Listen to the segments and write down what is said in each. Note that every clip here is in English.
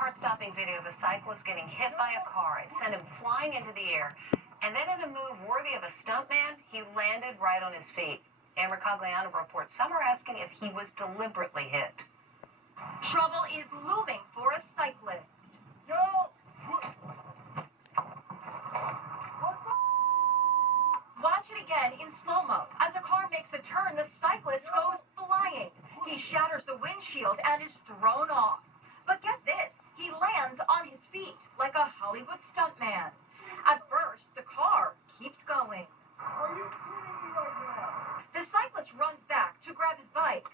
Heart-stopping video of a cyclist getting hit by a car. It sent him flying into the air. And then in a move worthy of a stuntman, he landed right on his feet. Amber Cagliano reports some are asking if he was deliberately hit. Trouble is looming for a cyclist. Watch it again in slow-mo. As a car makes a turn, the cyclist goes flying. He shatters the windshield and is thrown off. But get this, he lands on his feet like a Hollywood stuntman. At first, the car keeps going. Are you kidding me right now? The cyclist runs back to grab his bike.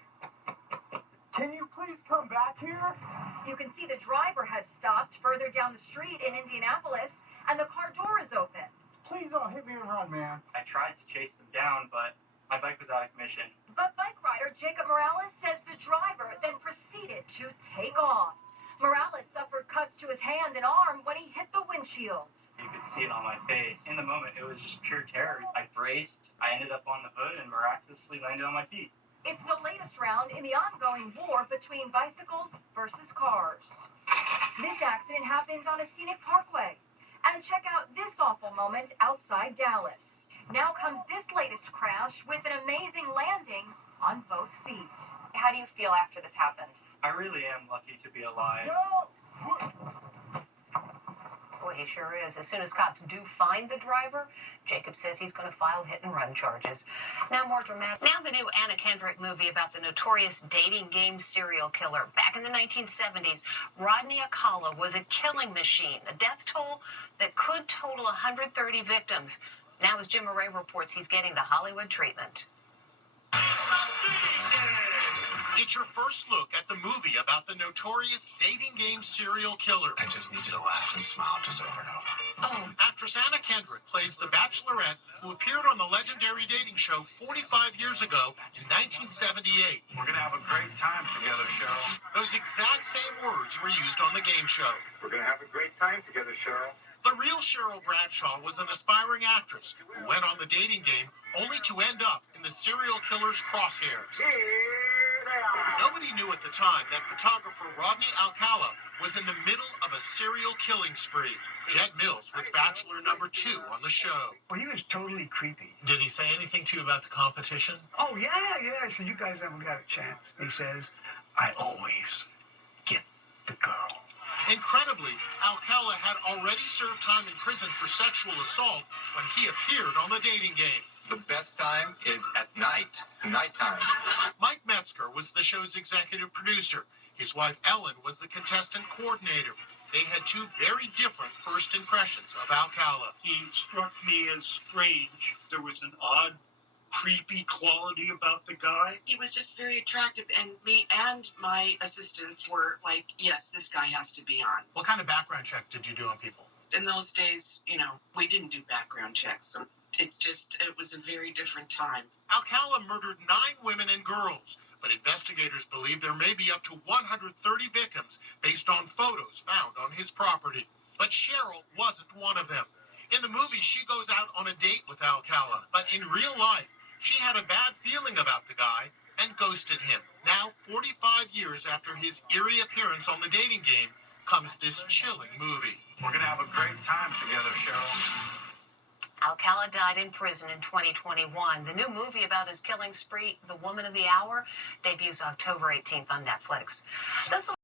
Can you please come back here? You can see the driver has stopped further down the street in Indianapolis, and the car door is open. Please don't hit me and run, man. I tried to chase them down, but my bike was out of commission. But bike rider Jacob Morales says the driver then proceeded to take off. Morales suffered cuts to his hand and arm when he hit the windshield. You could see it on my face. In the moment, it was just pure terror. I braced, I ended up on the hood, and miraculously landed on my feet. It's the latest round in the ongoing war between bicycles versus cars. This accident happened on a scenic parkway. And check out this awful moment outside Dallas. Now comes this latest crash with an amazing landing on both feet. How do you feel after this happened? I really am lucky to be alive. Boy, he sure is. As soon as cops do find the driver, Jacob says he's going to file hit-and-run charges. Now more dramatic. Now the new Anna Kendrick movie about the notorious dating game serial killer. Back in the 1970s, Rodney Alcala was a killing machine, a death toll that could total 130 victims. Now, as Jim Murray reports, he's getting the Hollywood treatment. It's your first look at the movie about the notorious dating game serial killer. I just need you to laugh and smile just over and over. Oh, actress Anna Kendrick plays the Bachelorette who appeared on the legendary dating show 45 years ago in 1978. We're going to have a great time together, Cheryl. Those exact same words were used on the game show. We're going to have a great time together, Cheryl. The real Cheryl Bradshaw was an aspiring actress who went on the dating game only to end up in the serial killer's crosshairs. Nobody knew at the time that photographer Rodney Alcala was in the middle of a serial killing spree. Jed Mills was bachelor number 2 on the show. Well, he was totally creepy. Did he say anything to you about the competition? Oh, yeah. So you guys haven't got a chance. He says, I always get the girl. Incredibly, Alcala had already served time in prison for sexual assault when he appeared on the dating game. The best time is at nighttime. Mike Metzger was the show's executive producer. His wife Ellen was the contestant coordinator. They had two very different first impressions of Alcala. He struck me as strange. There was an odd, creepy quality about the guy. He was just very attractive, and me and my assistants were like, yes, this guy has to be on. What kind of background check did you do on people? In those days, we didn't do background checks. So it was a very different time. Alcala murdered 9 women and girls, but investigators believe there may be up to 130 victims based on photos found on his property. But Cheryl wasn't one of them. In the movie, she goes out on a date with Alcala, but in real life, she had a bad feeling about the guy and ghosted him. Now, 45 years after his eerie appearance on the dating game, comes this chilling movie. We're going to have a great time together, Cheryl. Alcala died in prison in 2021. The new movie about his killing spree, The Woman of the Hour, debuts October 18th on Netflix. This